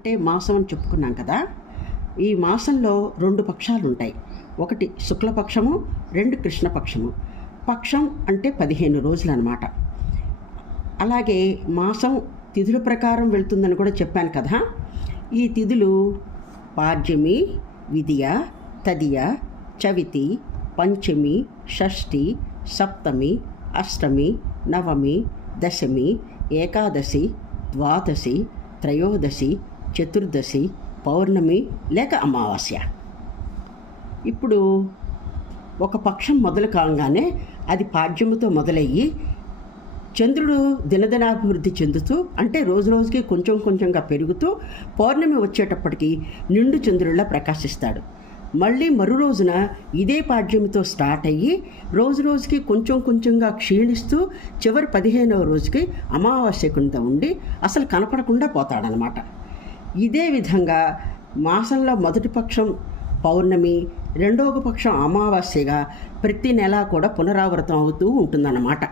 అంటే మాసం అని చెప్పుకున్నాం కదా. ఈ మాసంలో 2 పక్షాలు ఉంటాయి. ఒకటి శుక్లపక్షము, 2 కృష్ణపక్షము. పక్షం అంటే 15 రోజులు అన్నమాట. అలాగే మాసం తిథుల ప్రకారం వెళ్తుందని కూడా చెప్పాను కదా. ఈ తిథులు పాడ్యమి, విదియ, తదియ, చవితి, పంచమి, షష్ఠి, సప్తమి, అష్టమి, నవమి, దశమి, ఏకాదశి, ద్వాదశి, త్రయోదశి, చతుర్దశి, పౌర్ణమి లేక అమావాస్య. ఇప్పుడు ఒక పక్షం మొదలు కాగానే అది పాడ్యముతో మొదలయ్యి చంద్రుడు దినదినాభివృద్ధి చెందుతూ, అంటే రోజు రోజుకి కొంచెం కొంచెంగా పెరుగుతూ పౌర్ణమి వచ్చేటప్పటికి నిండు చంద్రుడిలా ప్రకాశిస్తాడు. మళ్ళీ మరో రోజున ఇదే పాడ్యమితో స్టార్ట్ అయ్యి రోజు రోజుకి కొంచెం కొంచెంగా క్షీణిస్తూ చివరి 15వ రోజుకి అమావాస్య కింద ఉండి అసలు కనపడకుండా పోతాడనమాట. ఇదే విధంగా మాసంలో మొదటి పక్షం పౌర్ణమి, రెండవ పక్షం అమావాస్యగా ప్రతి నెల కూడా పునరావృతం అవుతూ ఉంటుందన్నమాట.